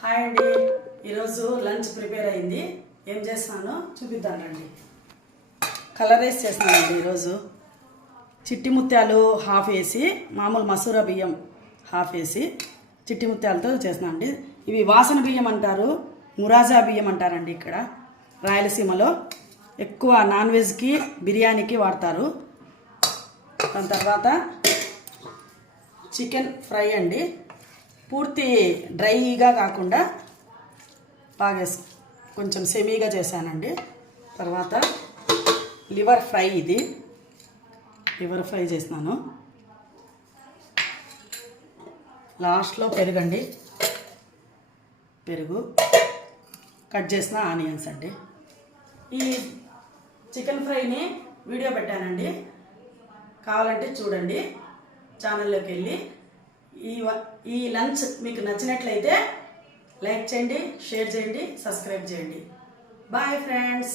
Hi అండి, ఈరోజు lunch prepare అయింది. ఏం చేస్తున్నానో చూపిద్దానండి. కలర్ రైస్ చేస్తున్నానండి. ఈరోజు చిట్టి ముత్యాలు హాఫ్ వేసి, మామూలు మసూరా బియ్యం హాఫ్ వేసి చిట్టి ముత్యాలతో చేస్తున్నానండి. ఇవి వాసన బియ్యం అంటారు, మురాజా బియ్యం అంటారండి. ఇక్కడ రాయలసీమలో ఎక్కువ నాన్ వెజ్కి, బిర్యానీకి వాడతారు. దాని తర్వాత చికెన్ ఫ్రై అండి. పూర్తి డ్రైగా కాకుండా బాగా కొంచెం సెమీగా చేశానండి. తర్వాత లివర్ ఫ్రై, ఇది లివర్ ఫ్రై చేసినాను. లాస్ట్లో పెరుగండి, పెరుగు, కట్ చేసిన ఆనియన్స్ అండి. ఈ చికెన్ ఫ్రైని వీడియో పెట్టానండి, కావాలంటే చూడండి ఛానల్లోకి వెళ్ళి. ఈ లంచ్ మీకు నచ్చినట్లయితే లైక్ చేయండి, షేర్ చేయండి, సబ్స్క్రైబ్ చేయండి. Bye friends.